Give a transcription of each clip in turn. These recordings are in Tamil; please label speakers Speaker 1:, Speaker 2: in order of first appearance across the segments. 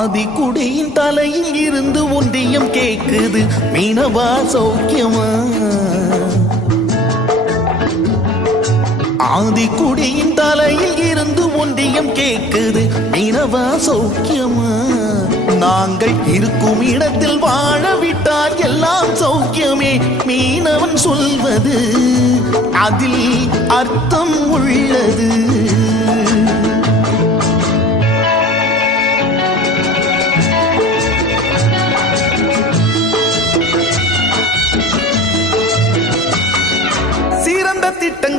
Speaker 1: ஆதிக்குடியின் தலையில் இருந்து ஒன்றியம் கேக்குது. மீனவா சௌக்கியமா? ஆதி குடியின் தலையில் இருந்து ஒன்றியம் கேக்குது. மீனவா சௌக்கியமா? நாங்கள் இருக்கும் இடத்தில் வாழவிட்டால் எல்லாம் சௌக்கியமே. மீனவன் சொல்வது அதில் அர்த்தம் உள்ளது.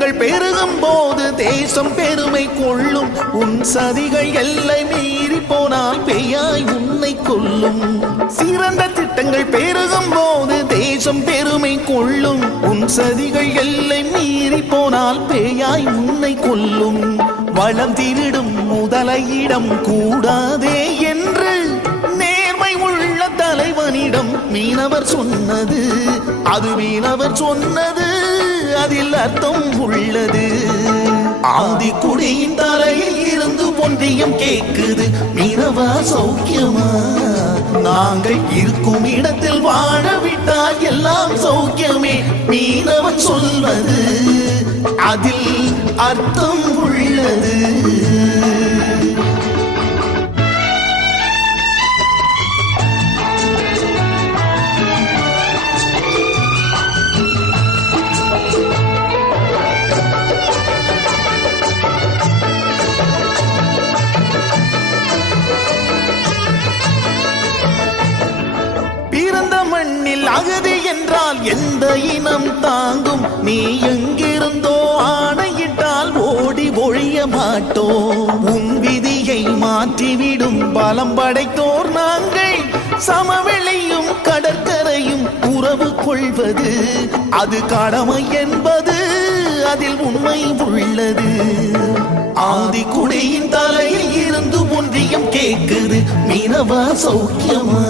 Speaker 1: திட்டங்கள் பெருகும் போது தேசம் பெருமை கொள்ளும். உன் சதிகள் எல்லை மீறி போனால் பெய்யாய் உன்னை கொல்லும். சிறந்த திட்டங்கள் பெருகும் போது தேசம் பெருமை கொள்ளும். உன் சதிகள் எல்லை மீறி போனால் பெய்யாய் உன்னை கொல்லும். வளம் திருடும் முதலையிடம் கூடாதே என்று நேர்மை உள்ள தலைவனிடம் மீனவர் சொன்னது. அது மீனவர் சொன்னது. அதில் அர்த்தம் உள்ளது. ஆதிக்குடியின் தலையில் இருந்து ஒன்றியம் கேட்குது மீனவா சௌக்கியமா? நாங்கள் இருக்கும் இடத்தில் வாழவிட்டால் எல்லாம் சௌக்கியமே மீனவன் சொல்வது. அதில் அர்த்தம் உள்ளது. இந்த இனம் தாங்கும். நீ எங்கிருந்தோ ஆணையிட்டால் ஓடி ஒழிய மாட்டோம். உன் விதியை மாற்றிவிடும் பலம் படைத்தோர் நாங்கள். சமவெளியும் கடற்கரையும் உறவு கொள்வது. அது கடமை என்பது அதில் உண்மை உள்ளது. ஆதிக்குடியின் தலையில் இருந்து ஒன்றியம் கேட்குது. மீனவா சௌக்கியமா?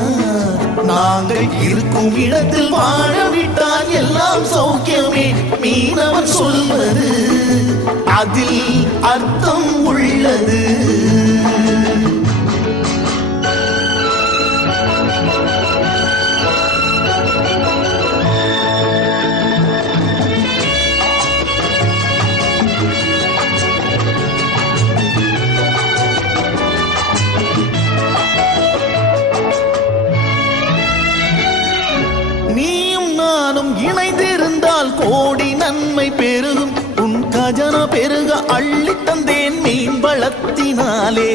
Speaker 1: நாங்கள் இருக்கும் இடத்தில் வாழவிட்டால் எல்லாம் சௌக்கியமே. மீனவன் சொல்வது அதில் அர்த்தம் உள்ளது. கோடி நன்மை பெருகும். உன் கஜனா பெருக அள்ளி தந்தேன் மீன் வளத்தினாலே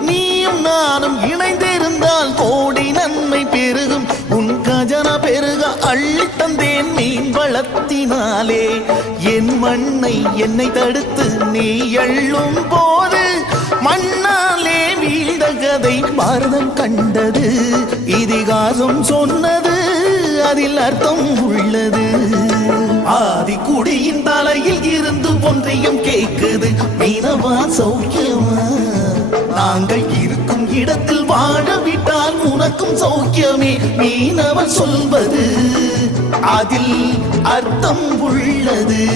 Speaker 1: நீயும் நானும் இணைந்திருந்தால் கோடி நன்மை பெருகும். உன் கஜனா பெருக அள்ளி தந்தேன் மீன் வளத்தினாலே என் மண்ணை என்னை தடுத்து நீ எள்ளும் போது மண்ணாலே வீழ்ந்த கதை பாரதம் கண்டது. இதிகாசம் சொன்னது அதில் அர்த்தம் உள்ளது. ஆதி குடியின் தலையில் இருந்து ஒன்றையும் கேட்குது மீனவா சௌக்கியமா? நாங்கள் இருக்கும் இடத்தில் வாழவிட்டால் உனக்கும் சௌக்கியமே. மீனவன் சொல்வது அதில் அர்த்தம் உள்ளது.